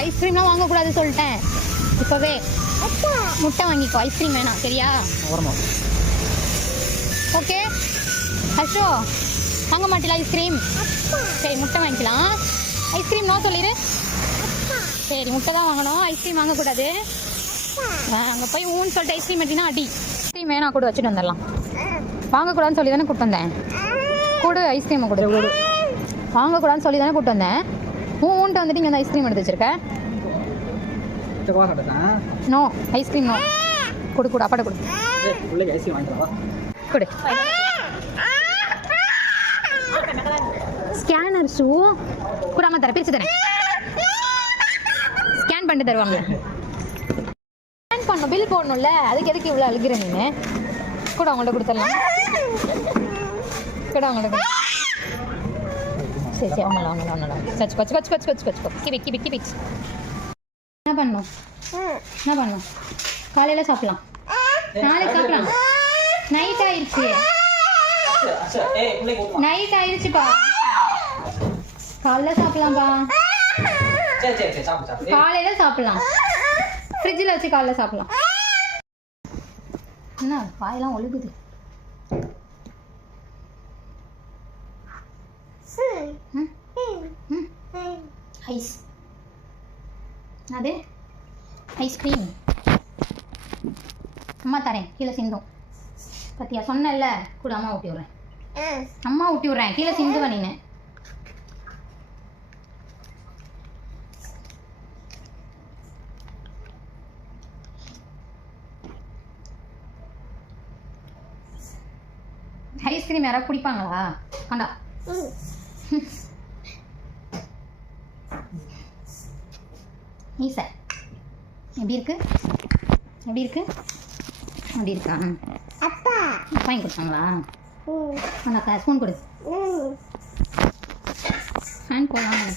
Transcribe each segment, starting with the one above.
ஐஸ்கிரீம்லாம் வாங்கக்கூடாது சொல்லிட்டேன் இப்போவே. முட்டை வாங்கிக்கோ, ஐஸ்கிரீம் வேணாம் சரியா? ஓகே ஹர்ஷோ, வாங்க மாட்டில ஐஸ்கிரீம்? சரி முட்டை வாங்கிக்கலாம். ஐஸ்கிரீம் நோ சொல்லிடு. சரி முட்டை தான் வாங்கணும், ஐஸ்கிரீம் வாங்கக்கூடாது. அங்கே போய் ஊன்னு சொல்லிட்டு ஐஸ்கிரீம் எடுத்தீங்கன்னா அடி. ஐஸ்கிரீம் வேணா கூட வச்சுட்டு வந்துடலாம். வாங்கக்கூடாதுன்னு சொல்லி தானே கூப்பிட்டு வந்தேன். கொடு ஐஸ்கிரீமை கொடு. வாங்கக்கூடாதுன்னு சொல்லி தானே கூப்பிட்டு வந்தேன். ஊன்ட்டு வந்துட்டு இங்கே வந்து ஐஸ்கிரீம் எடுத்து வச்சிருக்க. No ice cream no. கொடு கொடு, அப்பாட்ட கொடு. கொடு. ஸ்கேனர் ஷூ கூட அம்மா தர, பிரிச்சு தரேன். ஸ்கேன் பண்ணிட்டு தருவாங்க. ஸ்கேன் பண்ணணும், பில் போடணும்ல, அதுக்கு எதுக்கு இவ்வளோ அழுகிற நீ? கூட அவங்கள்ட்ட கொடுத்துடலாம். கூட அவங்கள்ட்ட சரி சரி அவங்கள கச்சு கச்சு கச்சு கச்சு கச்சு கச்சு கிவி கிவி கிவி. என்ன பண்ணணும் என்ன பண்ணணும்? காலையில் சாப்பிடலாம், நாளைக்கு சாப்பிடலாம். நைட் ஆயிடுச்சு, நைட் ஆயிடுச்சுப்பா. காலையில் சாப்பிடலாம்ப்பா, காலையில் சாப்பிடலாம். ஃப்ரிட்ஜில் வச்சு காலையில் சாப்பிடலாம். என்ன வாயெல்லாம் ஒழுகுது? ஐஸ் அது ஐஸ்கிரீம் அம்மா தரேன், கீழே சிந்தும். பத்தியா சொன்னல, கூட அம்மா ஊட்டி விட்றேன். அம்மா ஊட்டி விட்றேன், கீழே சிந்துவ நீனு. ஐஸ்கிரீம் யாராவது குடிப்பாங்களா? வேண்டா. ஈசா எப்படி இருக்கு? எப்படி இருக்கு? அப்படி இருக்கா? அப்பா வாங்கி கொடுத்தாங்களா? அண்ணாக்கா ஸ்பூன் கொடு. ஹேண்ட் போடலாம்.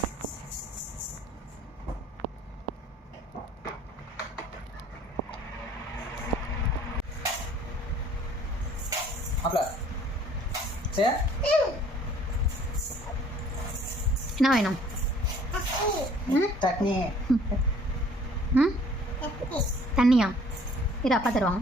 என்ன வேணும்? தண்ணியா? இது அப்பா தருவாங்க.